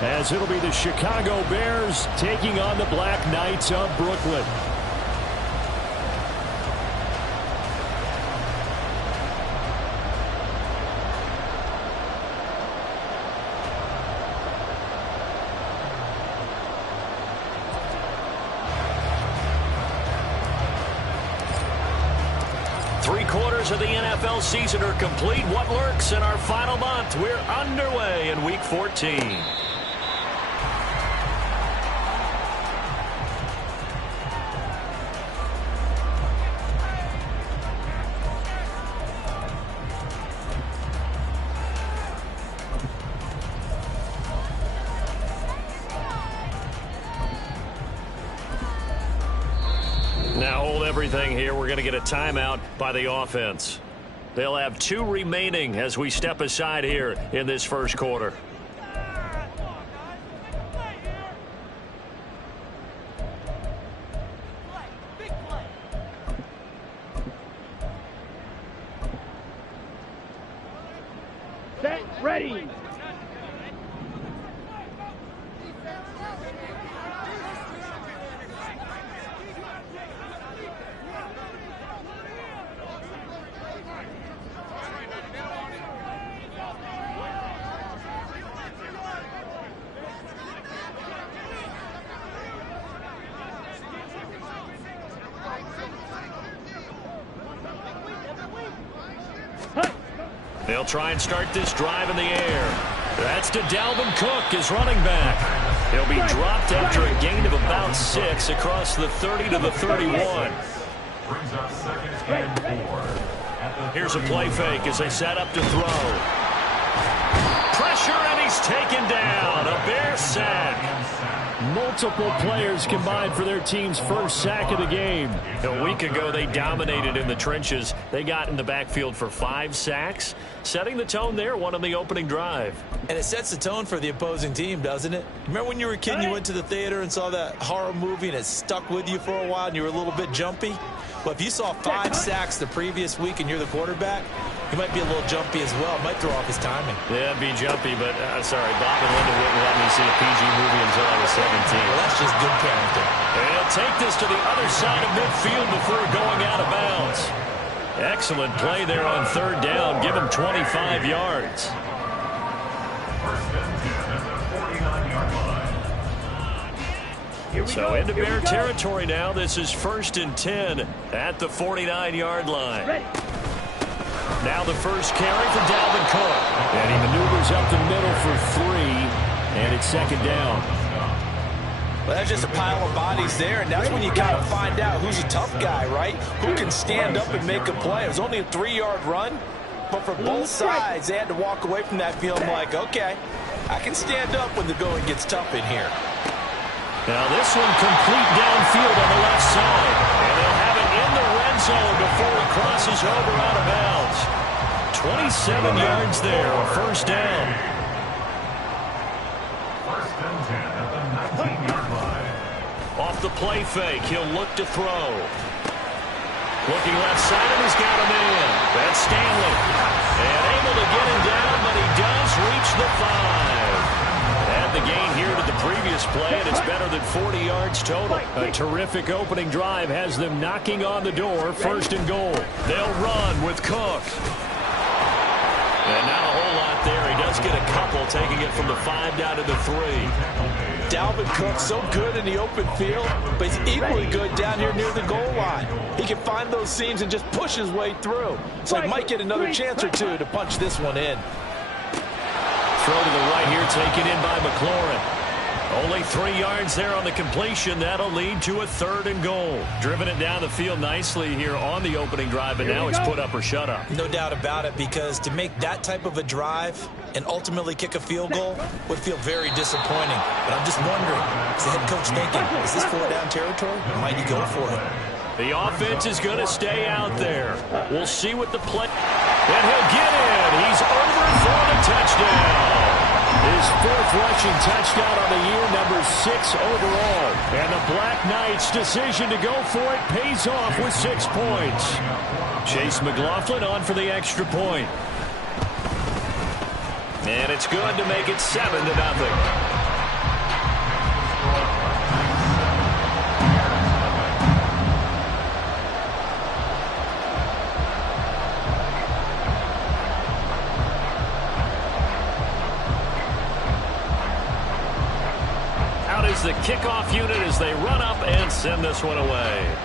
as it'll be the Chicago Bears taking on the Black Knights of Brooklyn. Three-quarters of the NFL season are complete. What lurks in our final month? We're underway in Week 14. Now hold everything here. We're going to get a timeout by the offense. They'll have 2 remaining as we step aside here in this first quarter. Set, ready. They'll try and start this drive in the air. That's to Dalvin Cook, his running back. He'll be dropped after a gain of about 6 across the 30 to the 31. Here's a play fake as they set up to throw. Pressure, and he's taken down. A Bear sack. Multiple players combined for their team's first sack of the game. A week ago, they dominated in the trenches. They got in the backfield for 5 sacks, setting the tone there, one on the opening drive. And it sets the tone for the opposing team, doesn't it? Remember when you were a kid and you went to the theater and saw that horror movie and it stuck with you for a while and you were a little bit jumpy? Well, if you saw 5 sacks the previous week and you're the quarterback, he might be a little jumpy as well. It might throw off his timing. Yeah, it'd be jumpy, but sorry, Bob and Linda wouldn't let me see a PG movie until I was 17. Well, that's just good parenting. And he'll take this to the other side of midfield before going out of bounds. Excellent play there on 3rd down. Give him 25 yards. So into Bear territory now. This is 1st and 10 at the 49-yard line. Now the first carry for Dalvin Cook. And he maneuvers up the middle for 3, and it's 2nd down. Well, that's just a pile of bodies there, and that's when you kind of find out who's a tough guy, right? Who can stand up and make a play. It was only a 3-yard run, but for both sides, they had to walk away from that feeling like, okay, I can stand up when the going gets tough in here. Now this one complete downfield on the left side. And they'll have it in the red zone before it crosses over out of bounds. 27 yards there, 1st down. 1st and 10 at the 19-yard line. Off the play fake, he'll look to throw. Looking left side, and he's got a man. That's Stanley. And able to get him down, but he does reach the 5. Add the gain here to the previous play, and it's better than 40 yards total. A terrific opening drive has them knocking on the door, 1st and goal. They'll run with Cook. And not a whole lot there. He does get a couple, taking it from the 5 down to the 3. Dalvin Cook so good in the open field, but he's equally good down here near the goal line. He can find those seams and just push his way through. So he might get another chance or 2 to punch this one in. Throw to the right here, taken in by McLaurin. Only 3 yards there on the completion. That'll lead to a 3rd and goal. Driven it down the field nicely here on the opening drive, and now it's put up or shut up. No doubt about it, because to make that type of a drive and ultimately kick a field goal would feel very disappointing. But I'm just wondering, is the head coach thinking, is this 4-down territory, or might he go for it? The offense is going to stay out there. We'll see what the play... And he'll get in. He's over for the touchdown. His 4th rushing touchdown on the year, number 6 overall. And the Black Knights' decision to go for it pays off with 6 points. Chase McLaughlin on for the extra point. And it's good to make it 7-0. plays the kickoff unit as they run up and send this one away.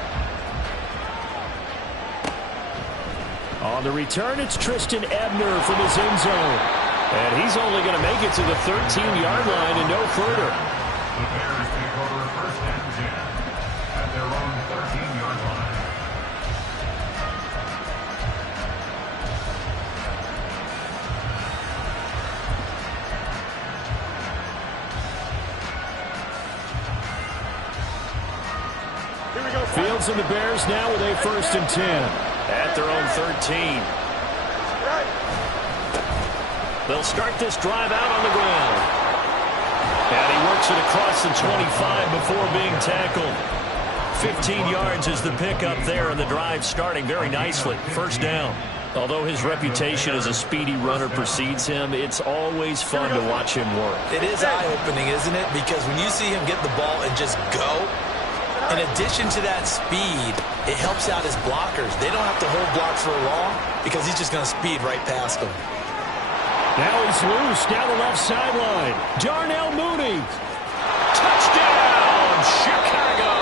On the return, it's Tristan Ebner from his end zone. And he's only going to make it to the 13-yard line and no further. The Bears take over first and 10 at their own 13-yard line. Fields and the Bears now with a first and 10. At their own 13. They'll start this drive out on the ground. And he works it across the 25 before being tackled. 15 yards is the pickup there, and the drive starting very nicely. First down. Although his reputation as a speedy runner precedes him, it's always fun to watch him work. It is eye-opening, isn't it? Because when you see him get the ball and just go, in addition to that speed, it helps out his blockers. They don't have to hold blocks for long because he's just going to speed right past them. Now he's loose down the left sideline. Darnell Mooney. Touchdown, Chicago!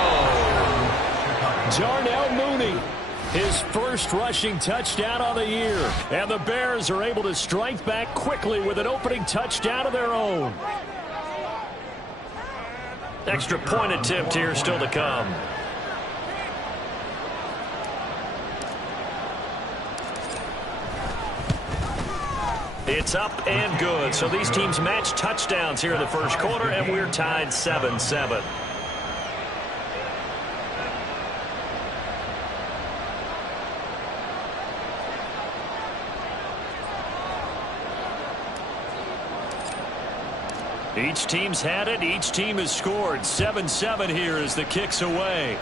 Darnell Mooney, his first rushing touchdown on the year. And the Bears are able to strike back quickly with an opening touchdown of their own. Extra point attempt here still to come. It's up and good. So these teams match touchdowns here in the first quarter, and we're tied 7-7. Each team's had it. Each team has scored. 7-7 here as the kick's away.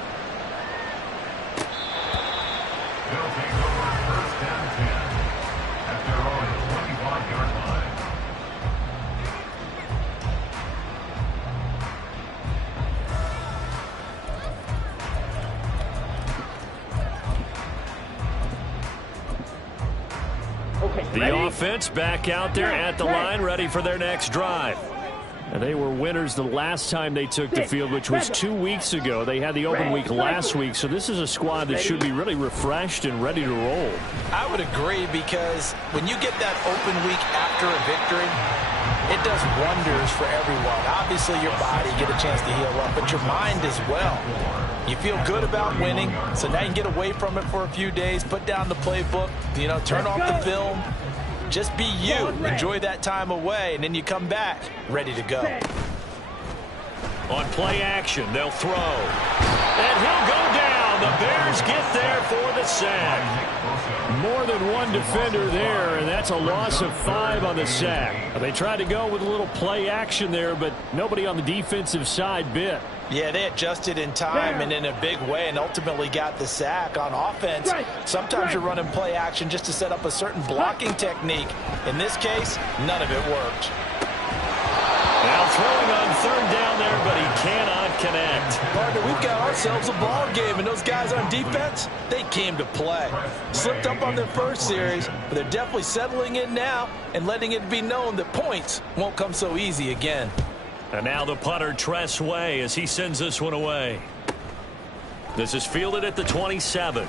They'll take over first and 10 at their own 25-yard line. The offense back out there at the line, ready for their next drive. And they were winners the last time they took the field, which was 2 weeks ago. They had the open week last week, so this is a squad that should be really refreshed and ready to roll. I would agree, because when you get that open week after a victory, it does wonders for everyone. Obviously, your body, get a chance to heal up, but your mind as well. You feel good about winning, so now you can get away from it for a few days, put down the playbook, turn off the film. Just be you. Enjoy that time away, and then you come back ready to go. On play action, they'll throw. And he'll go down. The Bears get there for the sack. More than one defender there, and that's a loss of 5 on the sack. They tried to go with a little play action there, but nobody on the defensive side bit. Yeah, they adjusted in time and in a big way and ultimately got the sack. On offense, sometimes you're running play action just to set up a certain blocking technique. In this case, none of it worked. Now throwing on third down there, but he cannot connect. Partner, we've got ourselves a ball game, and those guys on defense, they came to play. Slipped up on their first series, but they're definitely settling in now and letting it be known that points won't come so easy again. And now the punter, Tress Way, as he sends this one away. This is fielded at the 27.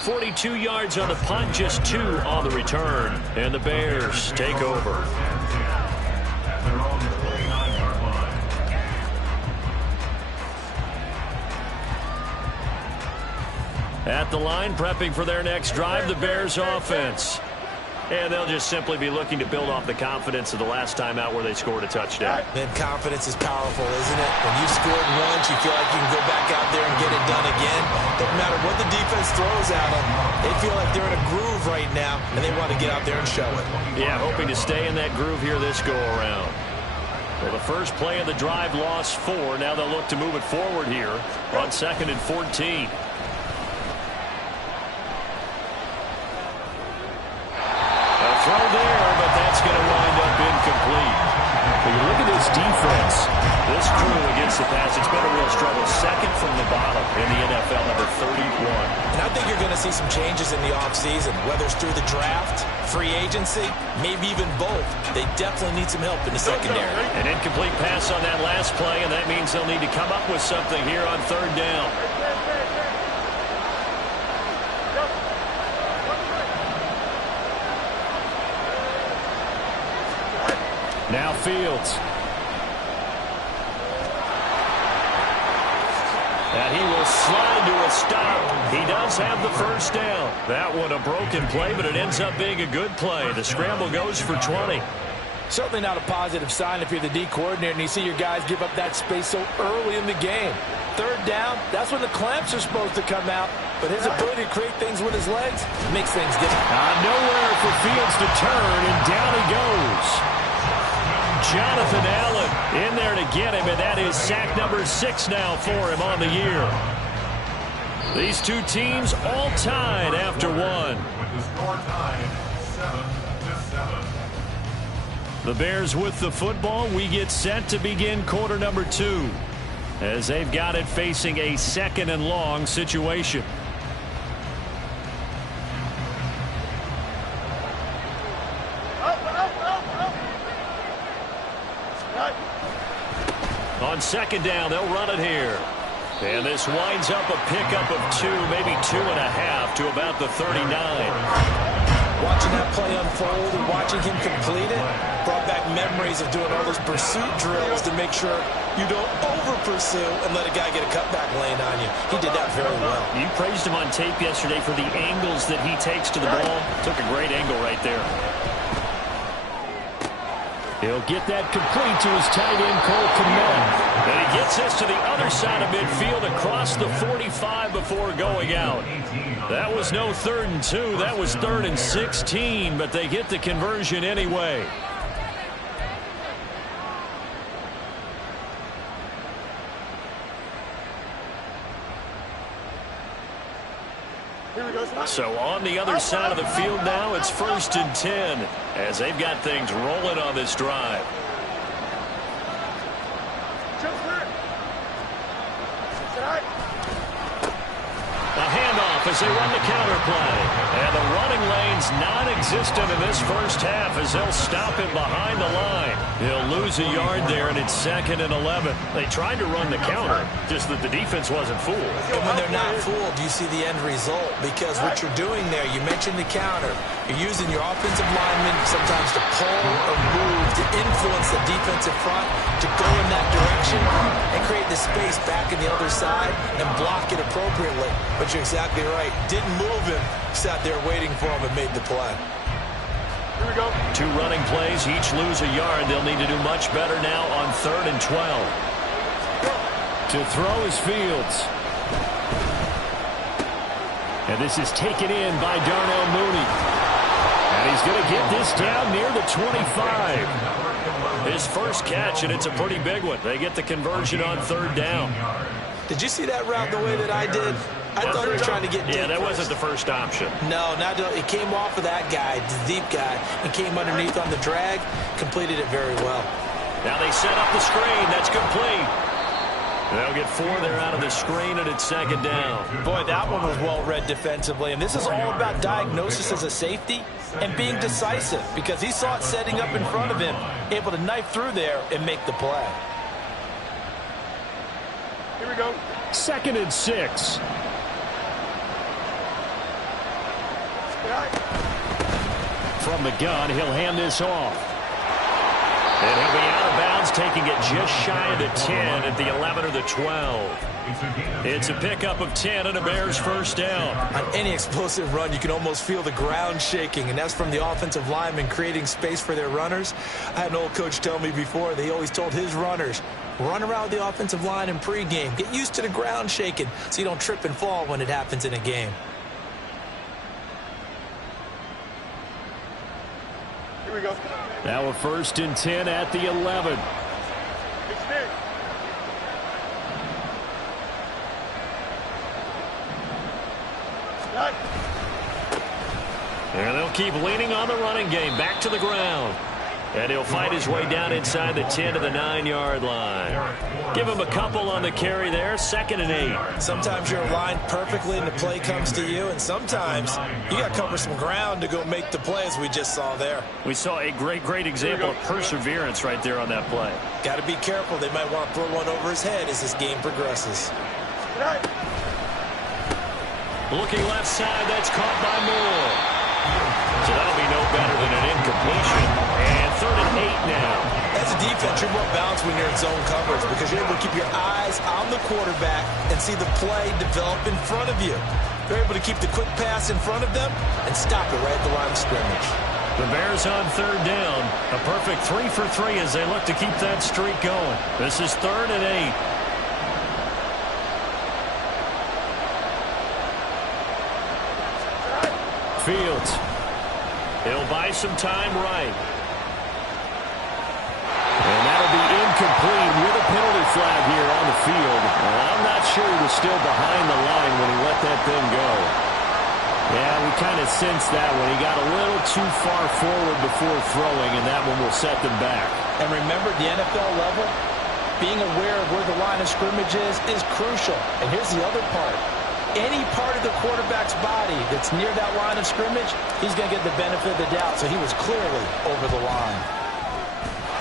42 yards on the punt, just 2 on the return. And the Bears take over. At their own 49-yard line. At the line, prepping for their next drive, the Bears offense. And they'll just simply be looking to build off the confidence of the last time out where they scored a touchdown. Then confidence is powerful, isn't it? When you scored once, you feel like you can go back out there and get it done again. Doesn't matter what the defense throws at them. They feel like they're in a groove right now, and they want to get out there and show it. Yeah, hoping to stay in that groove here this go-around. Well, the first play of the drive lost 4. Now they'll look to move it forward here on 2nd and 14. Throw there, but that's going to wind up incomplete. When you look at this defense, This crew against the pass, it's been a real struggle. Second from the bottom in the NFL, number 31. And I think you're going to see some changes in the offseason, whether it's through the draft, free agency, maybe even both. They definitely need some help in the secondary. An incomplete pass on that last play, and that means they'll need to come up with something here on third down. Now Fields. And he will slide to a stop. He does have the first down. That one a broken play, but it ends up being a good play. The scramble goes for 20. Certainly not a positive sign if you're the D coordinator and you see your guys give up that space so early in the game. Third down, that's when the clamps are supposed to come out. But his ability to create things with his legs makes things different. Nowhere for Fields to turn, and down he goes. Jonathan Allen in there to get him, and that is sack number 6 now for him on the year. These two teams all tied after one. With the score tied 7-7. The Bears with the football. We get set to begin quarter number 2 as they've got it facing a second and long situation. On second down, they'll run it here. And this winds up a pickup of 2, maybe 2.5 to about the 39. Watching that play unfold and watching him complete it brought back memories of doing all those pursuit drills to make sure you don't over-pursue and let a guy get a cutback lane on you. He did that very well. You praised him on tape yesterday for the angles that he takes to the ball. Took a great angle right there. He'll get that complete to his tight end, Cole Kmet. And he gets this to the other side of midfield across the 45 before going out. That was no 3rd and 2. That was 3rd and 16, but they get the conversion anyway. So on the other side of the field now, it's 1st and 10 as they've got things rolling on this drive. A handoff as they run the counter play. And the running lane's non-existent in this first half as they'll stop him behind the line. He'll lose a yard there, and it's 2nd and 11. They tried to run the counter, just that the defense wasn't fooled. And when they're not fooled, you see the end result. Because what you're doing there, you mentioned the counter. You're using your offensive linemen sometimes to pull or move, to influence the defensive front, to go in that direction and create the space back in the other side and block it appropriately. But you're exactly right. Didn't move him, sat there waiting for him and made the play. Here we go. 2 running plays, each lose a yard. They'll need to do much better now on 3rd and 12. To throw is Fields. And this is taken in by Darnell Mooney. And he's going to get this down near the 25. His first catch, and it's a pretty big one. They get the conversion on 3rd down. Did you see that route the way that I did? I thought he was trying to get deep. Yeah, that wasn't the first option. No, it came off of that guy, the deep guy, and came underneath on the drag, completed it very well. Now they set up the screen. That's complete. They'll get 4 there out of the screen, and it's 2nd down. Boy, that one was well read defensively, and this is all about diagnosis as a safety and being decisive because he saw it setting up in front of him, able to knife through there and make the play. Here we go. 2nd and 6. From the gun, he'll hand this off. And he'll be out of bounds, taking it just shy of the 10 at the 11 or the 12. It's a pickup of 10 and a Bears first down. On any explosive run, you can almost feel the ground shaking, and that's from the offensive linemen creating space for their runners. I had an old coach tell me before, they always told his runners, run around the offensive line in pregame. Get used to the ground shaking so you don't trip and fall when it happens in a game. Here we go. Now a 1st and 10 at the 11. And they'll keep leaning on the running game. Back to the ground. And he'll fight his way down inside the 10 to the 9-yard line. Give him a couple on the carry there, 2nd and 8. Sometimes you're aligned perfectly and the play comes to you, and sometimes you got to cover some ground to go make the play, as we just saw there. We saw a great example of perseverance right there on that play. Got to be careful. They might want to throw one over his head as this game progresses. Looking left side, that's caught by Moore. So that'll be no better than an incompletion. And 3rd and 8 now. As a defense, you're more balanced when you're in zone coverage because you're able to keep your eyes on the quarterback and see the play develop in front of you. You're able to keep the quick pass in front of them and stop it right at the line of scrimmage. The Bears on 3rd down. A perfect 3 for 3 as they look to keep that streak going. This is 3rd and 8. Fields. He'll buy some time right. And that'll be incomplete with a penalty flag here on the field. Well, I'm not sure he was still behind the line when he let that thing go. Yeah, we kind of sensed that when he got a little too far forward before throwing, and that one will set them back. And remember, the NFL level, being aware of where the line of scrimmage is crucial. And here's the other part. Any part of the quarterback's body that's near that line of scrimmage, he's going to get the benefit of the doubt. So he was clearly over the line.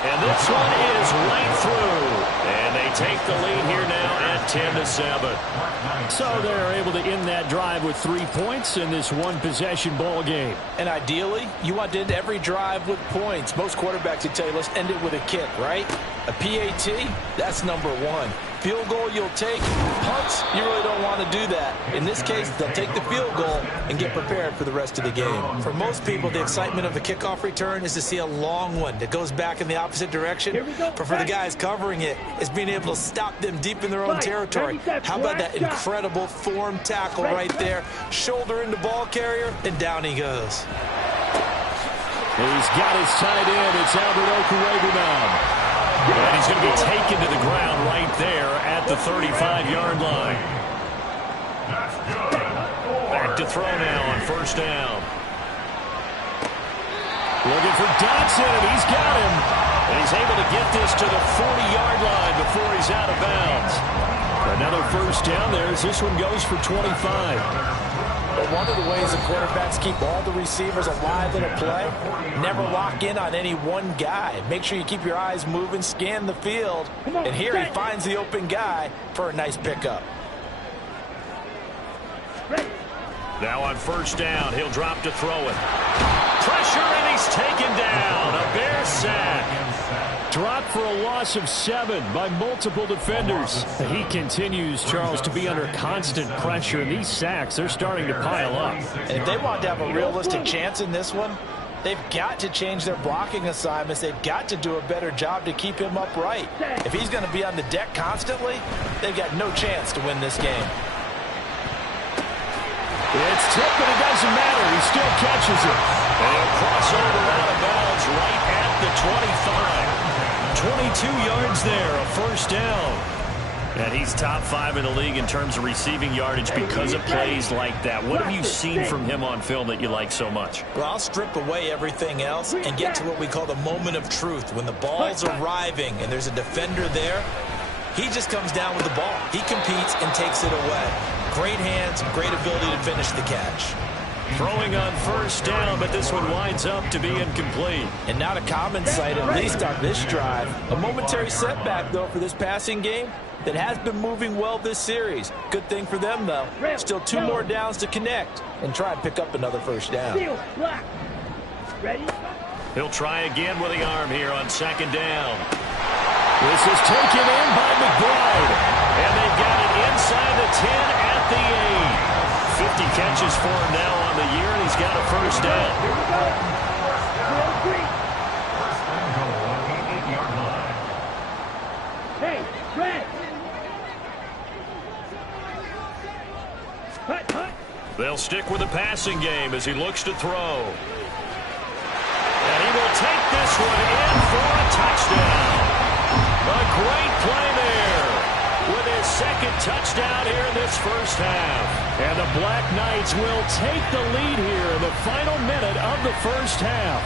And this one is right through. And they take the lead here now at 10-7. So they're able to end that drive with 3 points in this one-possession ball game. And ideally, you want to end every drive with points. Most quarterbacks would tell you, let's end it with a kick, right? A PAT, that's number 1. Field goal you'll take. Punts, you really don't want to do that. In this case, they'll take the field goal and get prepared for the rest of the game. For most people, the excitement of a kickoff return is to see a long one that goes back in the opposite direction. But for the guys covering it, it's being able to stop them deep in their own territory. How about that incredible form tackle right there? Shoulder into ball carrier, and down he goes. He's got his tight end. It's Albert Okwuegbunam now. And he's going to be taken to the ground right there at the 35-yard line. Back to throw now on 1st down. Looking for Dodson, and he's got him. And he's able to get this to the 40-yard line before he's out of bounds. Another 1st down there as this one goes for 25. But one of the ways the quarterbacks keep all the receivers alive in a play, never lock in on any one guy. Make sure you keep your eyes moving, scan the field, and here he finds the open guy for a nice pickup. Now on 1st down, he'll drop to throw it. Pressure, and he's taken down. A Bear sack. Dropped for a loss of 7 by multiple defenders. He continues, Charles, to be under constant pressure. And these sacks, they're starting to pile up. And if they want to have a realistic chance in this one, they've got to change their blocking assignments. They've got to do a better job to keep him upright. If he's going to be on the deck constantly, they've got no chance to win this game. It's tipped, but it doesn't matter. He still catches it. And he'll cross over out of bounds right at the 25. 22 yards there, a 1st down. And he's top 5 in the league in terms of receiving yardage because of plays like that. What have you seen from him on film that you like so much? Well, I'll strip away everything else and get to what we call the moment of truth. When the ball's arriving and there's a defender there, he just comes down with the ball. He competes and takes it away. Great hands, great ability to finish the catch. Throwing on 1st down, but this one winds up to be incomplete. And not a common sight, at least on this drive. A momentary setback, though, for this passing game that has been moving well this series. Good thing for them, though. Still 2 more downs to connect and try and pick up another 1st down. He'll try again with the arm here on 2nd down. This is taken in by McBride. And they've got it inside the 10 at the 8. 50 catches for him now on the year, and he's got a 1st down. Hey, Red! They'll stick with the passing game as he looks to throw. And he will take this one in for a touchdown. A great play there with his 2nd touchdown here in this 1st half. And the Black Knights will take the lead here in the final minute of the 1st half.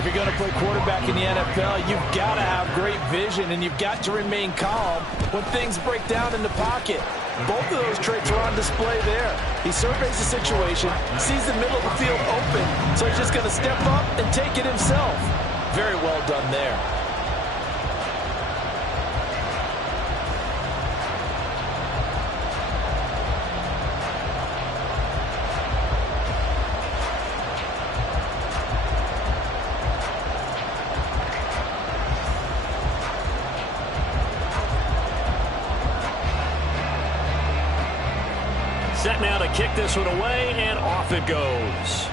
If you're going to play quarterback in the NFL, you've got to have great vision, and you've got to remain calm when things break down in the pocket. Both of those traits are on display there. He surveys the situation, sees the middle of the field open, so he's just going to step up and take it himself. Very well done there. Set now to kick this one away, and off it goes.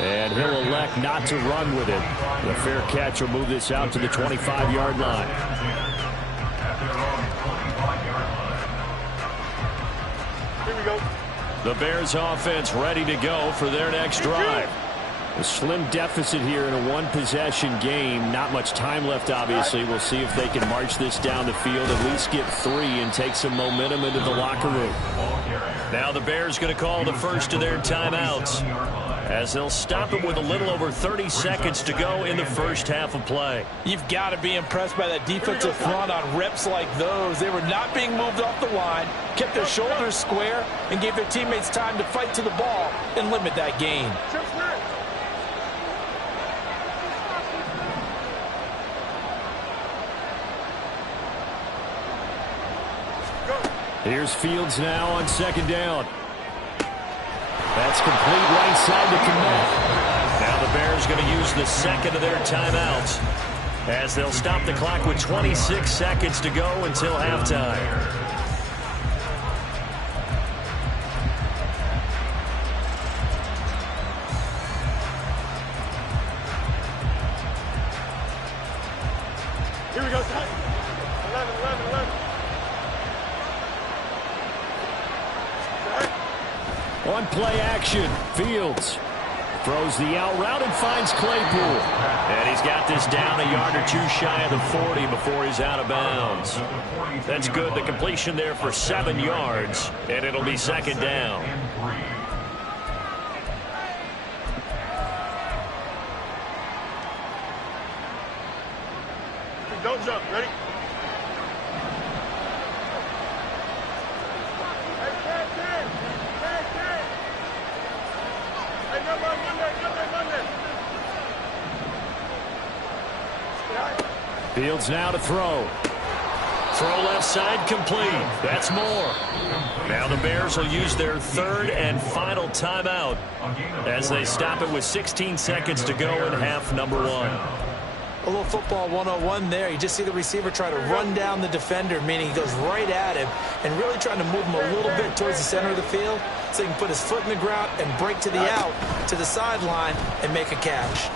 And he'll elect not to run with it. The fair catch will move this out to the 25-yard line. Here we go. The Bears offense ready to go for their next drive. A slim deficit here in a one-possession game. Not much time left, obviously. We'll see if they can march this down the field, at least get 3 and take some momentum into the locker room. Now the Bears going to call the first of their timeouts, as they'll stop it with a little over 30 seconds to go in the first half of play. You've got to be impressed by that defensive front on reps like those. They were not being moved off the line, kept their shoulders square, and gave their teammates time to fight to the ball and limit that gain. Here's Fields now on second down. That's complete right side to Kmet. Now the Bears going to use the second of their timeouts, as they'll stop the clock with 26 seconds to go until halftime. Here we go. 11. On play action, Fields throws the out route and finds Claypool. And he's got this down a yard or two shy of the 40 before he's out of bounds. That's good. The completion there for 7 yards, and it'll be second down. Don't jump. Ready? Fields now to throw. Throw left side complete. That's more. Now the Bears will use their third and final timeout as they stop it with 16 seconds to go in half number 1. A little football 101 there. You just see the receiver try to run down the defender, meaning he goes right at him and really trying to move him a little bit towards the center of the field so he can put his foot in the ground and break to the out, to the sideline, and make a catch.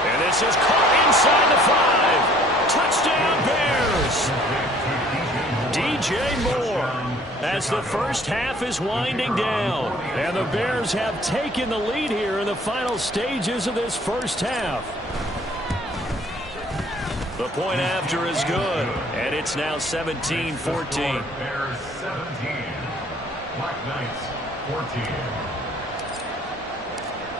And this is caught inside the 5. Touchdown, Bears. DJ Moore, as the first half is winding down. And the Bears have taken the lead here in the final stages of this first half. The point after is good, and it's now 17-14. Bears 17, Black Knights 14.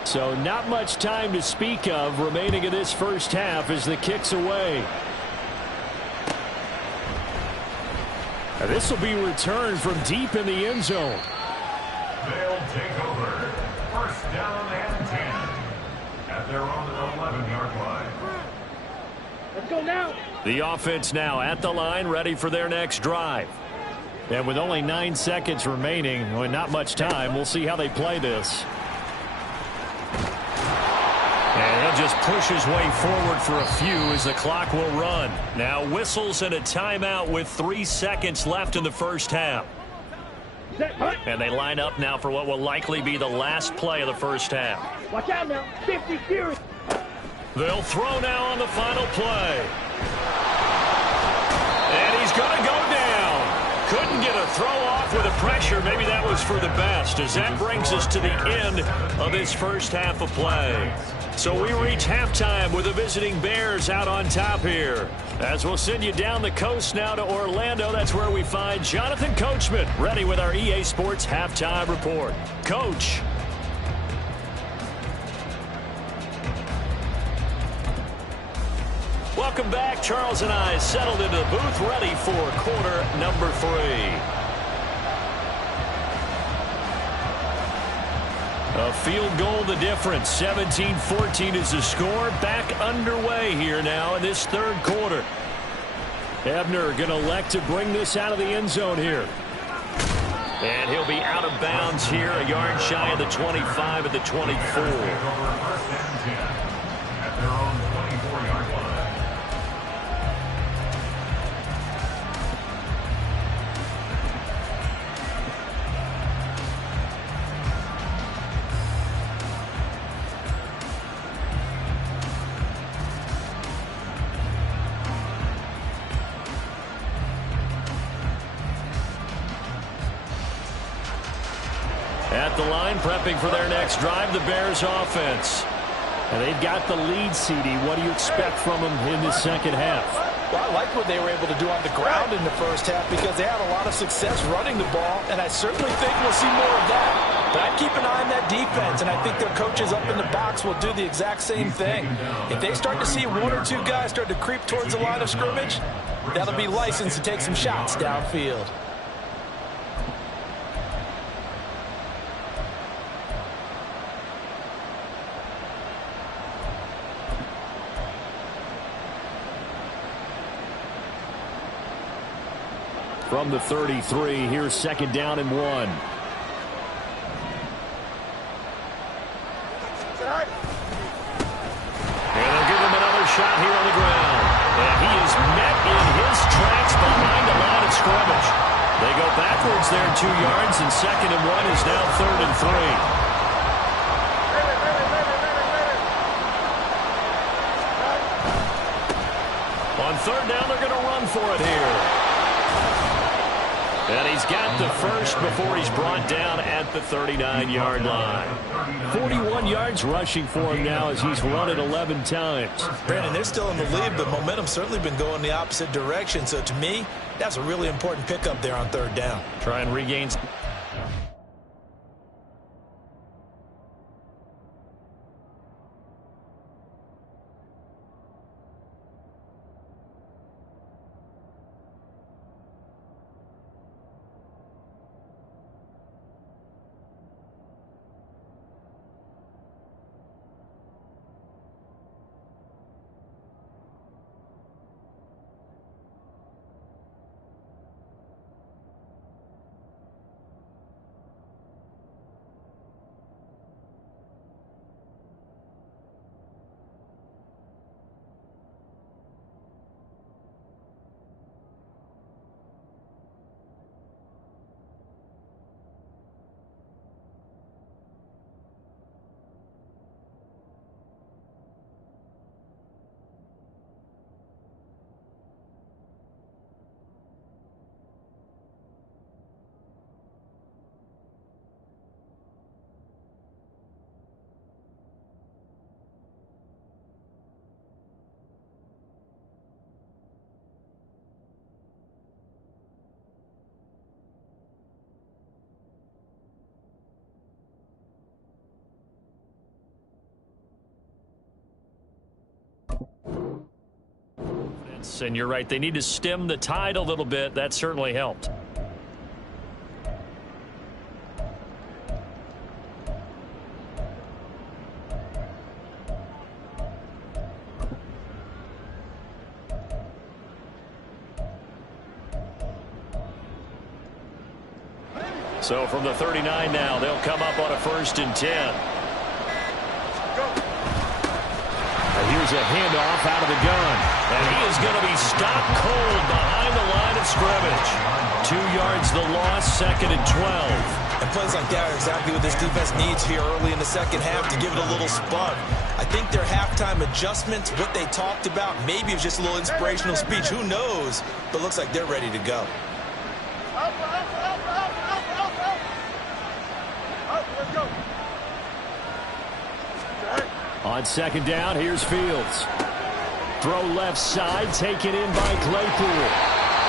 So not much time to speak of remaining in this first half as the kick's away. And this will be returned from deep in the end zone. They'll take over. First down and 10 at their own 11-yard line. Let's go now. The offense now at the line, ready for their next drive. And with only 9 seconds remaining, and not much time, we'll see how they play this. And he'll just push his way forward for a few as the clock will run. Now whistles and a timeout with 3 seconds left in the first half. And they line up now for what will likely be the last play of the first half. Watch out now. 50 series. They'll throw now on the final play. And he's going to go down. Couldn't get a throw off with the pressure. Maybe that was for the best, as that brings us to the end of this first half of play. So we reach halftime with the visiting Bears out on top here. As we'll send you down the coast now to Orlando, that's where we find Jonathan Coachman ready with our EA Sports Halftime Report. Coach. Welcome back. Charles and I settled into the booth, ready for quarter number 3. A field goal the difference. 17-14 is the score. Back underway here now in this third quarter. Ebner going to elect to bring this out of the end zone here. And he'll be out of bounds here, a yard shy of the 25 at the 24. First and 10 at their own 24-yard line. At the line, prepping for their next drive, the Bears offense. And they've got the lead, CD. What do you expect from them in the second half? Well, I like what they were able to do on the ground in the first half because they had a lot of success running the ball, and I certainly think we'll see more of that. But I'd keep an eye on that defense, and I think their coaches up in the box will do the exact same thing. If they start to see one or two guys start to creep towards the line of scrimmage, that'll be licensed to take some shots downfield. From the 33, here's second down and 1. All right. And they'll give him another shot here on the ground. And he is met in his tracks behind the line of scrimmage. They go backwards there 2 yards, and second and 1 is now third and 3. On third down, they're going to run for it here. And he's got the first before he's brought down at the 39-yard line. 41 yards rushing for him now as he's run it 11 times. Brandon, they're still in the lead, but momentum's certainly been going the opposite direction. So to me, that's a really important pickup there on third down. Try and regain. And you're right, they need to stem the tide a little bit. That certainly helped. So from the 39 now, they'll come up on a 1st and 10. Here's a handoff out of the gun. And he is going to be stopped cold behind the line of scrimmage. 2 yards the loss, 2nd and 12. And plays like that are exactly what this defense needs here early in the second half to give it a little spark. I think their halftime adjustments, what they talked about, maybe it was just a little inspirational speech. Who knows? But looks like they're ready to go. Let's go. On second down, here's Fields. Throw left side, taken in by Claypool.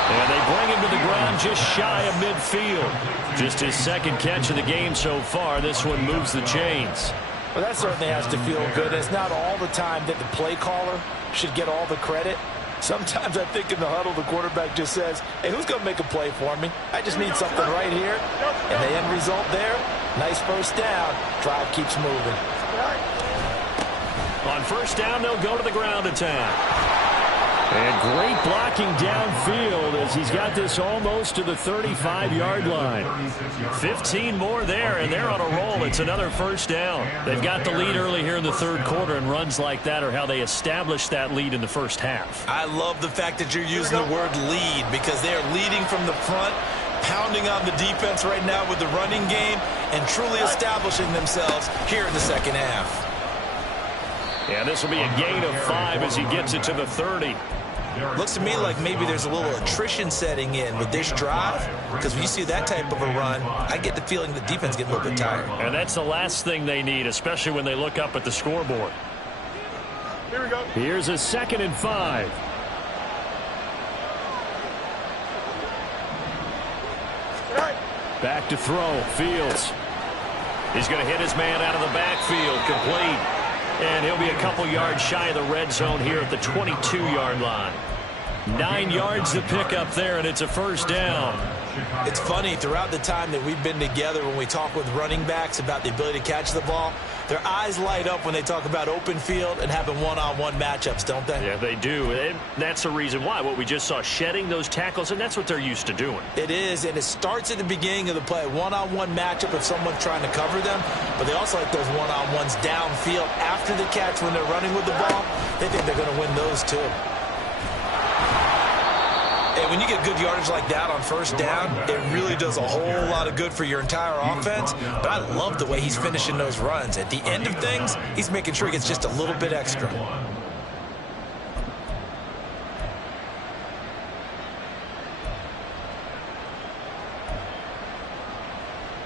And they bring him to the ground just shy of midfield. Just his second catch of the game so far. This one moves the chains. Well, that certainly has to feel good. It's not all the time that the play caller should get all the credit. Sometimes I think in the huddle, the quarterback just says, hey, who's going to make a play for me? I just need something right here. And the end result there, nice first down. Drive keeps moving. On first down, they'll go to the ground attack. And great blocking downfield as he's got this almost to the 35-yard line. 15 more there, and they're on a roll. It's another first down. They've got the lead early here in the third quarter, and runs like that are how they establish that lead in the first half. I love the fact that you're using the word lead because they are leading from the front, pounding on the defense right now with the running game, and truly establishing themselves here in the second half. Yeah, this will be a gain of 5 as he gets it to the 30. Looks to me like maybe there's a little attrition setting in with this drive, because when you see that type of a run, I get the feeling the defense gets a little bit tired. And that's the last thing they need, especially when they look up at the scoreboard. Here we go. Here's a 2nd and 5. Back to throw. Fields. He's going to hit his man out of the backfield. Complete. And he'll be a couple yards shy of the red zone here at the 22-yard line. 9 yards to pick up there, and it's a first down. It's funny, throughout the time that we've been together, when we talk with running backs about the ability to catch the ball, their eyes light up when they talk about open field and having one-on-one matchups, don't they? Yeah, they do. And that's the reason why. What we just saw, shedding those tackles, and that's what they're used to doing. It is, and it starts at the beginning of the play. One-on-one matchup if someone's trying to cover them, but they also like those one-on-ones downfield after the catch when they're running with the ball. They think they're going to win those too. And when you get good yardage like that on first down, it really does a whole lot of good for your entire offense. But I love the way he's finishing those runs. At the end of things, he's making sure he gets just a little bit extra.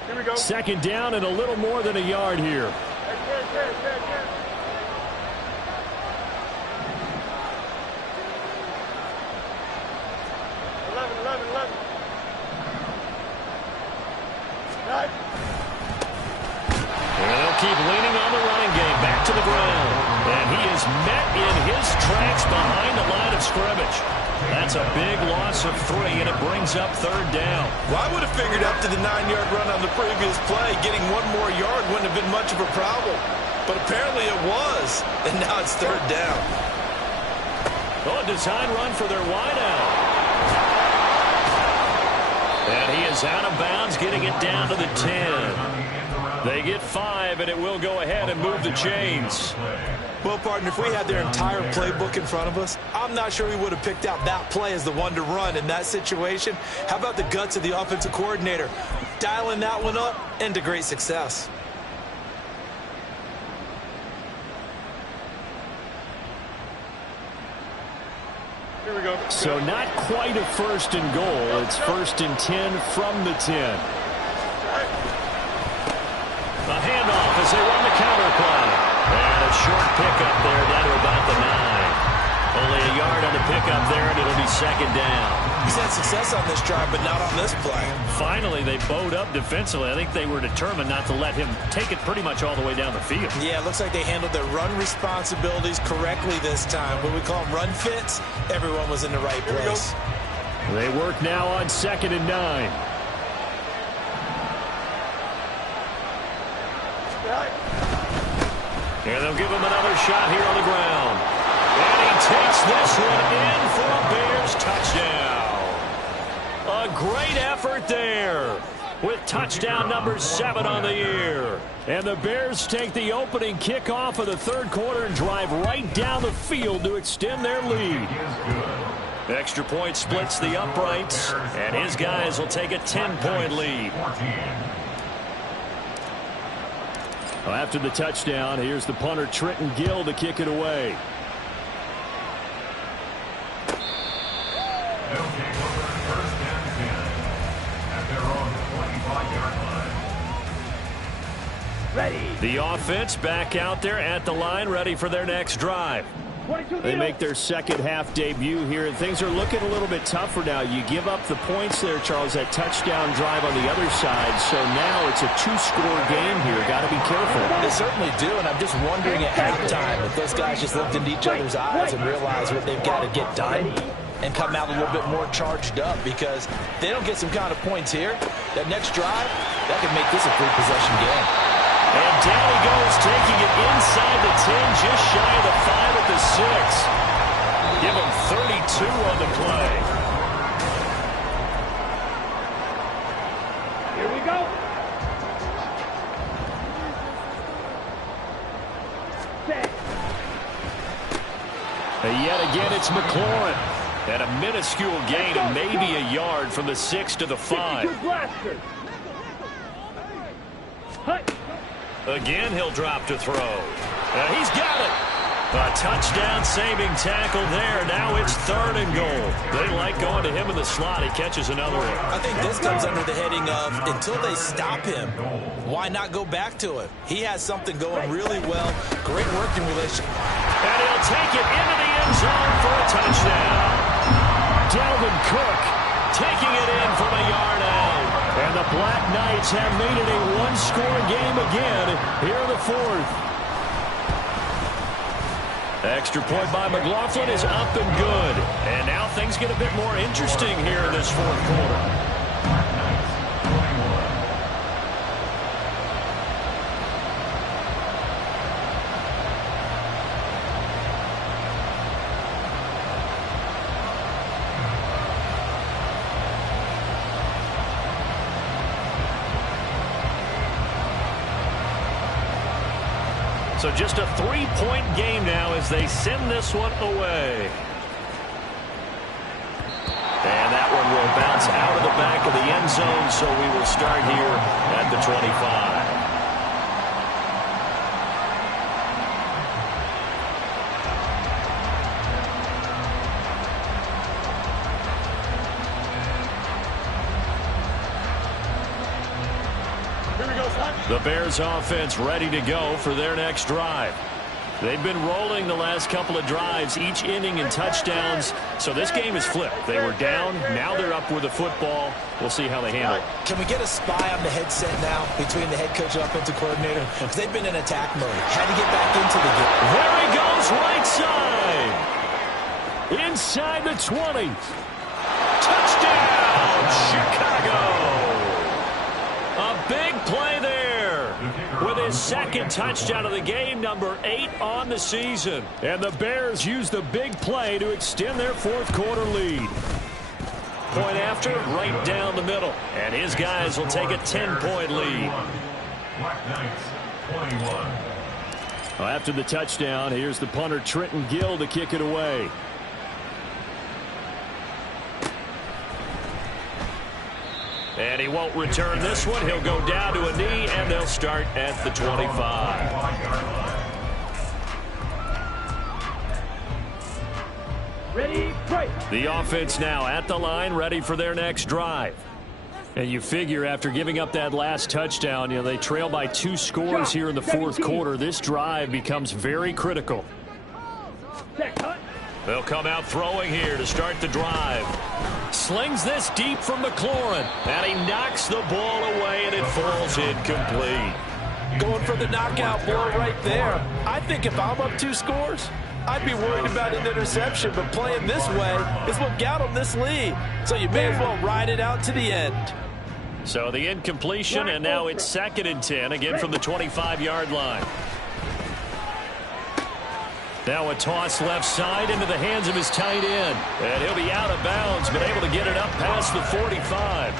Here we go. 2nd down and a little more than a yard here. 11. Right. And they'll keep leaning on the running game. Back to the ground. And he is met in his tracks behind the line of scrimmage. That's a big loss of 3, and it brings up 3rd down. Well, I would have figured after the 9-yard run on the previous play, getting 1 more yard wouldn't have been much of a problem. But apparently it was, and now it's 3rd down. Oh, a design run for their wideout. And he is out of bounds, getting it down to the 10. They get 5, and it will go ahead and move the chains. Well, partner, if we had their entire playbook in front of us, I'm not sure we would have picked out that play as the one to run in that situation. How about the guts of the offensive coordinator? Dialing that one up into great success. Here we go. So not quite a 1st and goal. It's 1st and 10 from the 10. A handoff as they run the counter play. And a short pickup there down to about the 9. Only a yard on the pickup there, and it'll be 2nd down. He's had success on this drive, but not on this play. Finally, they bowed up defensively. I think they were determined not to let him take it pretty much all the way down the field. Yeah, it looks like they handled their run responsibilities correctly this time. What we call them run fits, everyone was in the right place. They work now on 2nd and 9. And they'll give him another shot here on the ground. And he takes this one in for a Bears touchdown. A great effort there with touchdown number 7 on the year. And the Bears take the opening kickoff of the 3rd quarter and drive right down the field to extend their lead. Extra point splits the uprights, and his guys will take a 10-point lead. Well, after the touchdown, here's the punter Trenton Gill to kick it away. They'll take over 1st and 10 at their own 25-yard line. Ready. The offense back out there at the line, ready for their next drive. They make their second half debut here, and things are looking a little bit tougher now. You give up the points there, Charles, that touchdown drive on the other side, so now it's a two-score game here. Got to be careful. They certainly do, and I'm just wondering at halftime if those guys just looked into each other's eyes and realized what they've got to get done and come out a little bit more charged up, because if they don't get some kind of points here, that next drive, that could make this a three-possession game. And down he goes, taking it inside the 10, just shy of the 5 at the 6. Give him 32 on the play. Here we go. And yet again, it's McLaurin. At a minuscule gain of maybe a yard from the 6 to the 5. Again, he'll drop to throw. He's got it. A touchdown-saving tackle there. Now it's 3rd and goal. They like going to him in the slot. He catches another one. I think this comes under the heading of, until they stop him, why not go back to it? He has something going really well. Great working relationship. And he'll take it into the end zone for a touchdown. Dalvin Cook taking it in from a yard out. And the Black Knights have made it a one-score game again here in the 4th. Extra point by McLaughlin is up and good. And now things get a bit more interesting here in this 4th quarter. So just a 3-point game now as they send this one away. And that one will bounce out of the back of the end zone, so we will start here at the 25. The Bears offense ready to go for their next drive. They've been rolling the last couple of drives, each inning in touchdowns. So this game is flipped. They were down. Now they're up with the football. We'll see how they handle it. Can we get a spy on the headset now between the head coach and offensive coordinator? Because they've been in attack mode. Had to get back into the game. There he goes, right side. Inside the 20. Touchdown, Chicago. A big play there. With his second touchdown of the game, number 8 on the season. And the Bears use the big play to extend their 4th quarter lead. Point after, right down the middle. And his guys will take a 10-point lead. Black Knights, 21. Well, after the touchdown, here's the punter Trenton Gill to kick it away. And he won't return this one. He'll go down to a knee, and they'll start at the 25. Ready, break. The offense now at the line, ready for their next drive. And you figure after giving up that last touchdown, they trail by 2 scores here in the 4th quarter. This drive becomes very critical. They'll come out throwing here to start the drive. Slings this deep from McLaurin. And he knocks the ball away, and it falls incomplete. Going for the knockout blow right there. I think if I'm up 2 scores, I'd be worried about an interception. But playing this way is what got them this lead. So you may as well ride it out to the end. So the incompletion, and now it's 2nd and 10, again from the 25-yard line. Now a toss left side into the hands of his tight end. And he'll be out of bounds, but able to get it up past the 45.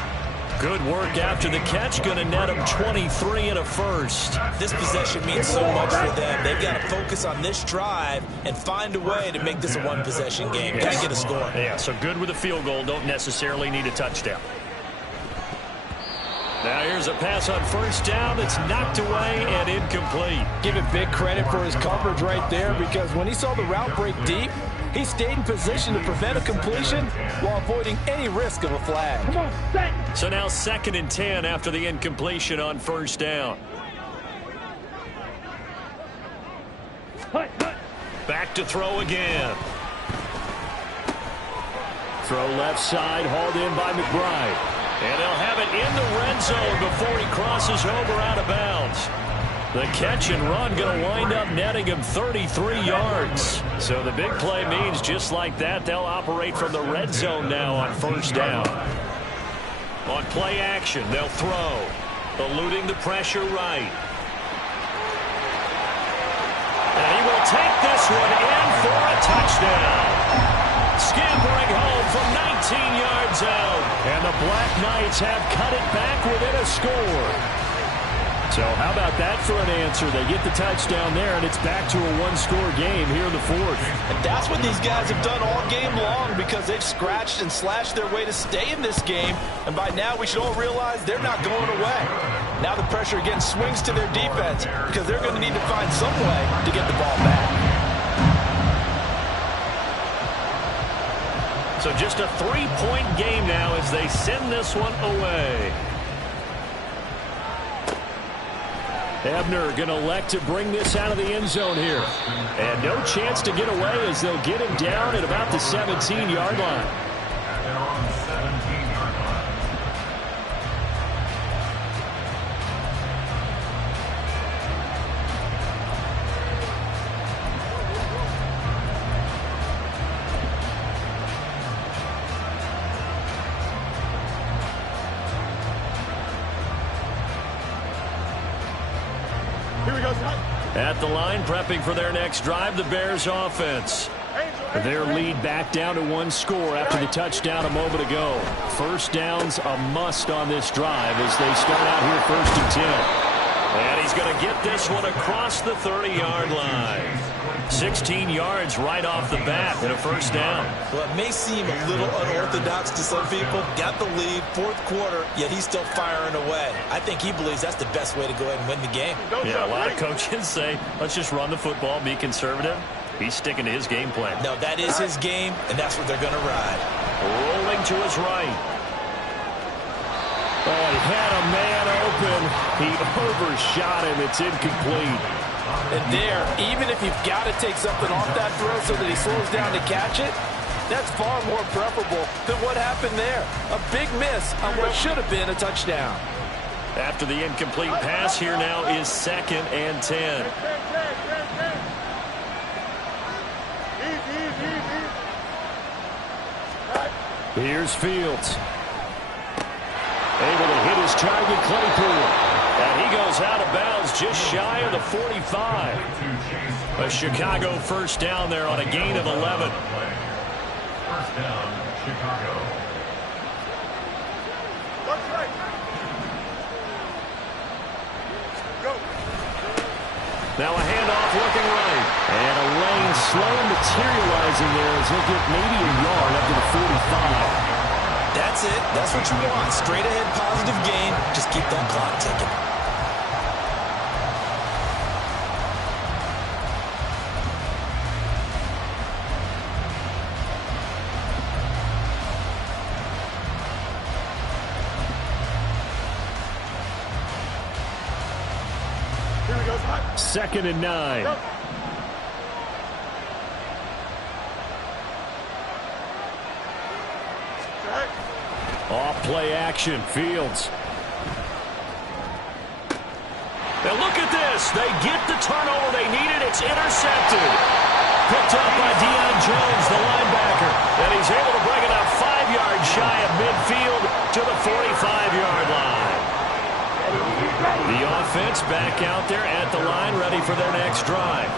Good work after the catch. Going to net him 23 and a first. This possession means so much for them. They've got to focus on this drive and find a way to make this a one-possession game. Got to get a score. Yeah, so good with a field goal. Don't necessarily need a touchdown. Now here's a pass on first down that's knocked away and incomplete. Give him big credit for his coverage right there, because when he saw the route break deep, he stayed in position to prevent a completion while avoiding any risk of a flag. Come on, set. So now 2nd and 10 after the incompletion on first down. Hut, hut. Back to throw again. Throw left side, hauled in by McBride. And they'll have it in the red zone before he crosses over out of bounds. The catch and run going to wind up netting him 33 yards. So the big play means just like that, they'll operate from the red zone now on first down. On play action, they'll throw. Eluding the pressure right. And he will take this one in for a touchdown. Scampering home from 19 yards out. And the Black Knights have cut it back within a score. So how about that for an answer? They get the touchdown there, and it's back to a one-score game here in the fourth. And that's what these guys have done all game long because they've scratched and slashed their way to stay in this game. And by now, we should all realize they're not going away. Now the pressure again swings to their defense because they're going to need to find some way to get the ball back. So just a 3-point game now as they send this one away. Ebner going to elect to bring this out of the end zone here. And no chance to get away as they'll get him down at about the 17-yard line. At their own 17-yard line. At the line, prepping for their next drive, the Bears offense. Their lead back down to one score after the touchdown a moment ago. First down's a must on this drive as they start out here 1st and 10. And he's going to get this one across the 30-yard line. 16 yards right off the bat and a first down. Well, it may seem a little unorthodox to some people. Got the lead, 4th quarter, yet he's still firing away. I think he believes that's the best way to go ahead and win the game. Yeah, a lot of coaches say, let's just run the football, be conservative. He's sticking to his game plan. No, that is his game, and that's what they're going to ride. Rolling to his right. Oh, he had a man open. He overshot him. It's incomplete. And there, even if you've got to take something off that throw so that he slows down to catch it, that's far more preferable than what happened there. A big miss on what should have been a touchdown. After the incomplete pass, here now is 2nd and 10. Here's Fields. Able to hit his target, Claypool. And he goes out of bounds just shy of the 45. A Chicago first down there on a gain of 11. First down, Chicago. Now a handoff looking right. And a lane slow materializing there as he'll get maybe a yard up to the 45. That's it. That's what you want. Straight ahead positive gain. Just keep that clock ticking. Here we go. 2nd and 9. Go. Off play action, Fields. Now look at this. They get the turnover they needed. It's intercepted. Picked up by Deion Jones, the linebacker. And he's able to bring it up 5 yards shy of midfield to the 45-yard line. The offense back out there at the line, ready for their next drive.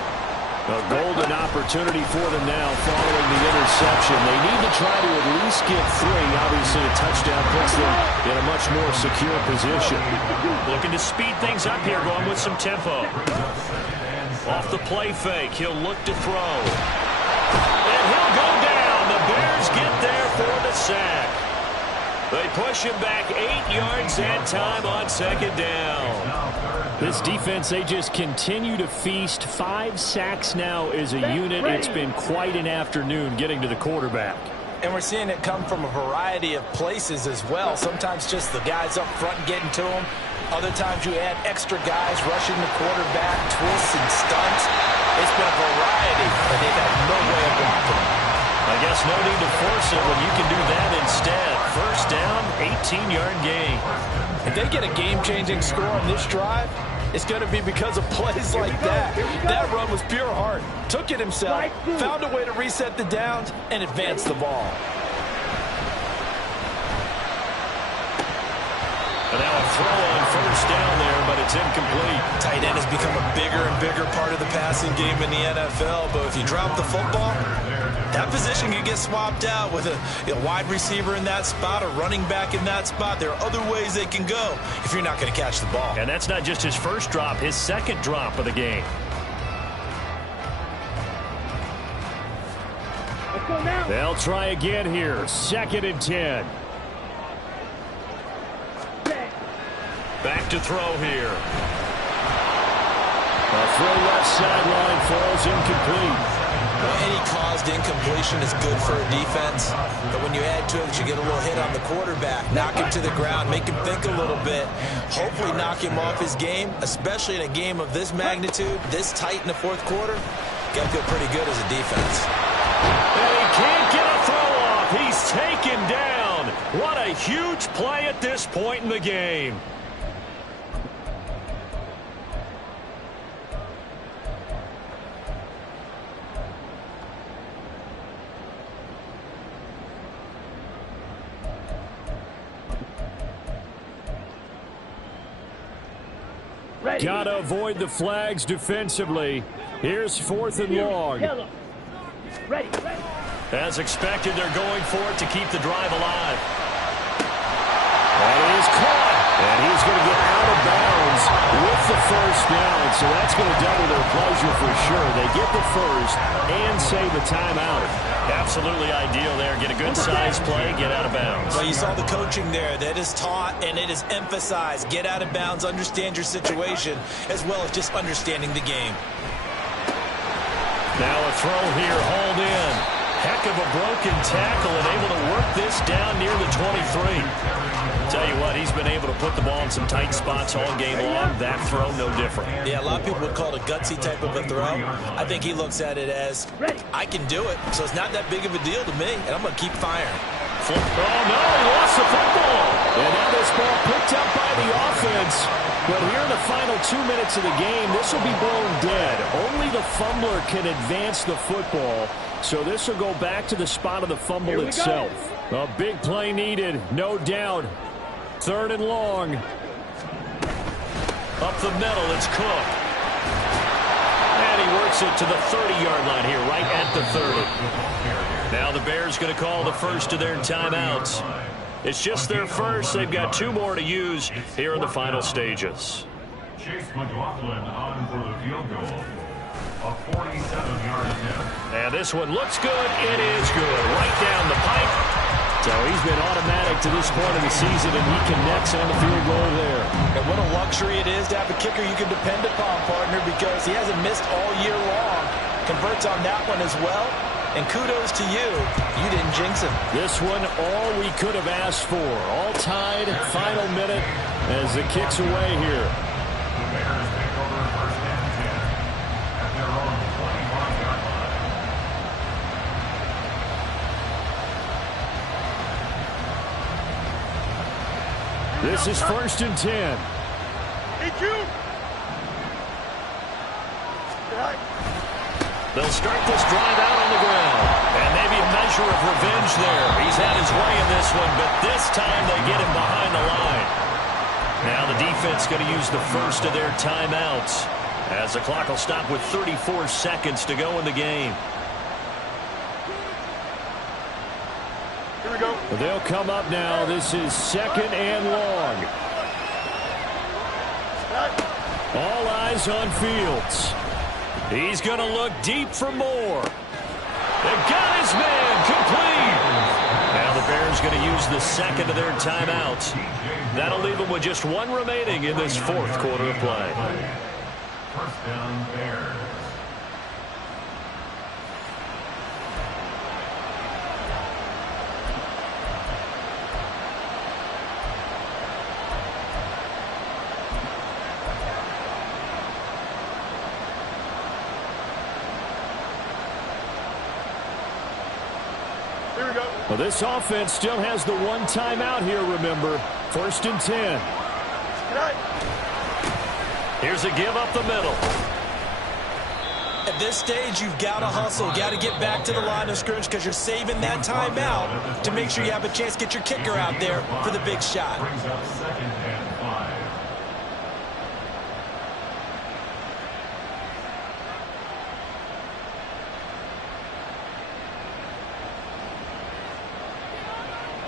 A golden opportunity for them now following the interception. They need to try to at least get 3. Obviously, a touchdown puts them in a much more secure position. Looking to speed things up here, going with some tempo. Off the play fake, he'll look to throw. And he'll go down. The Bears get there for the sack. They push him back 8 yards that time on 2nd down. This defense, they just continue to feast. 5 sacks now as a unit. It's been quite an afternoon getting to the quarterback. And we're seeing it come from a variety of places as well. Sometimes just the guys up front getting to him. Other times you add extra guys rushing the quarterback, twists and stunts. It's been a variety, and they've had no way of blocking them. I guess no need to force it when you can do that instead. First down, 18-yard gain. If they get a game-changing score on this drive, it's going to be because of plays like that. That run was pure heart. Took it himself, found a way to reset the downs, and advance the ball. And now a throw on first down there, but it's incomplete. Tight end has become a bigger and bigger part of the passing game in the NFL, but if you drop the football, that position can get swapped out with a wide receiver in that spot, a running back in that spot. There are other ways they can go if you're not going to catch the ball. And that's not just his first drop, his second drop of the game. Let's go now. They'll try again here. 2nd and 10. Back to throw here. A throw left sideline falls incomplete. Well, any caused incompletion is good for a defense, but when you add to it, you get a little hit on the quarterback, knock him to the ground, make him think a little bit, hopefully knock him off his game, especially in a game of this magnitude, this tight in the fourth quarter. Got to feel pretty good as a defense. And he can't get a throw off. He's taken down. What a huge play at this point in the game. Gotta avoid the flags defensively. Here's 4th and long. Ready. As expected, they're going for it to keep the drive alive. That is caught. And he's going to get out of bounds with the first down. So that's going to double their pleasure for sure. They get the first and save the timeout. Absolutely ideal there. Get a good size play, get out of bounds. Well, you saw the coaching there. That is taught and it is emphasized. Get out of bounds, understand your situation, as well as just understanding the game. Now a throw here, hauled in. Heck of a broken tackle and able to work this down near the 23. Tell you what, he's been able to put the ball in some tight spots all game long. That throw, no different. Yeah, a lot of people would call it a gutsy type of a throw. I think he looks at it as, I can do it, so it's not that big of a deal to me, and I'm going to keep firing. Oh, no, he lost the football. And now this ball picked up by the offense. But here in the final 2 minutes of the game, this will be blown dead. Only the fumbler can advance the football. So this will go back to the spot of the fumble itself. A big play needed, no doubt. 3rd and long. Up the middle, it's Cook. And he works it to the 30-yard line here, right at the 30. Now the Bears going to call the first of their timeouts. It's just their first. They've got 2 more to use here in the final stages. Chase McLaughlin on for the field goal. A 47-yard attempt. And this one looks good. It is good. Right down the pipe. So he's been automatic to this point of the season, and he connects on the field goal there. And what a luxury it is to have a kicker you can depend upon, partner, because he hasn't missed all year long. Converts on that one as well. And kudos to you. You didn't jinx him. This one, all we could have asked for. All tied, final minute as it kicks away here. The Bears take over 1st and 10 at their own 25-yard line. This is 1st and 10. Hey, you. They'll start this drive out on the ground. And maybe a measure of revenge there. He's had his way in this one, but this time they get him behind the line. Now the defense going to use the first of their timeouts as the clock will stop with 34 seconds to go in the game. Here we go. They'll come up now. This is 2nd and long. All eyes on Fields. He's going to look deep for more. They got his man complete. Now the Bears going to use the second of their timeouts. That'll leave them with just 1 remaining in this 4th quarter of play. 1st down, Bears. Here we go. Well, this offense still has the one timeout here, remember. 1st and 10. Here's a give up the middle. At this stage, you've got to hustle. Got to get back to the line of scrimmage because you're saving that timeout to make sure you have a chance to get your kicker out there for the big shot. Brings up 2nd and 5.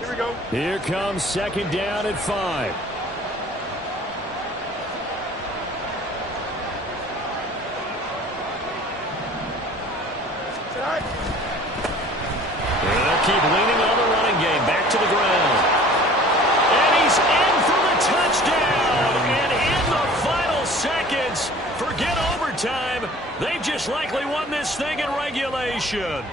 Here we go. Here comes 2nd down and 5. They'll keep leaning on the running game. Back to the ground. And he's in for the touchdown. And in the final seconds, forget overtime. They've just likely won this thing in regulation.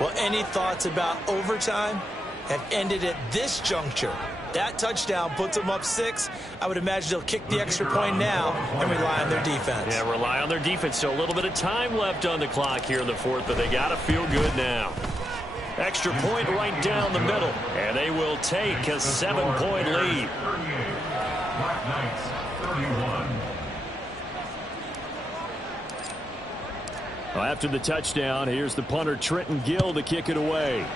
Well, any thoughts about overtime have ended at this juncture. That touchdown puts them up 6. I would imagine they'll kick the extra point now and rely on their defense. Yeah, rely on their defense. So a little bit of time left on the clock here in the 4th, but they got to feel good now. Extra point right down the middle, and they will take a 7-point lead. 38. Black Knights 31. Well, after the touchdown, here's the punter Trenton Gill to kick it away.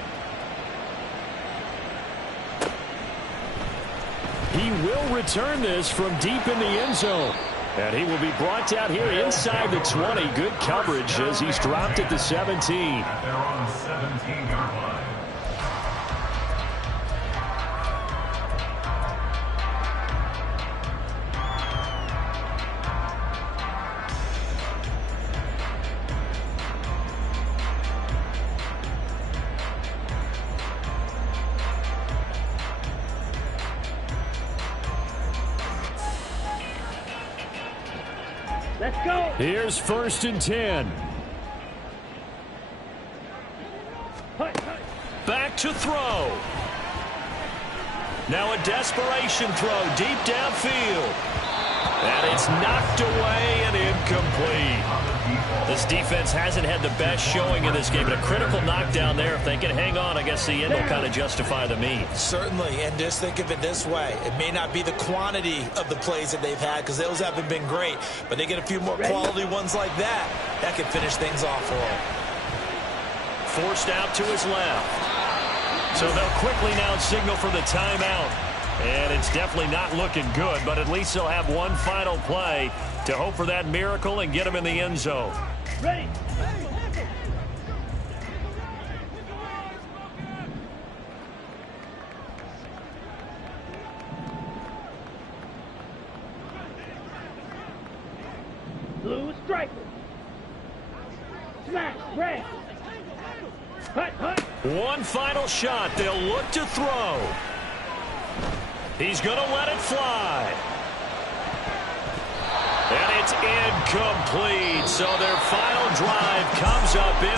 He will return this from deep in the end zone. And he will be brought out here inside the 20. Good coverage as he's dropped at the 17. They're on the 17-yard line. Let's go. Here's 1st and 10. Back to throw. Now a desperation throw deep downfield. And it's knocked away and incomplete. This defense hasn't had the best showing in this game, but a critical knockdown there. If they can hang on, I guess the end will kind of justify the means. Certainly, and just think of it this way. It may not be the quantity of the plays that they've had because those haven't been great, but they get a few more quality ones like that. That could finish things off for them. Forced out to his left. So they'll quickly now signal for the timeout. And it's definitely not looking good, but at least they'll have one final play to hope for that miracle and get them in the end zone. Ready. Blue striker. Smash. Red. Hut, hut. One final shot. They'll look to throw. He's going to let it fly. And it's incomplete. So their final drive comes up in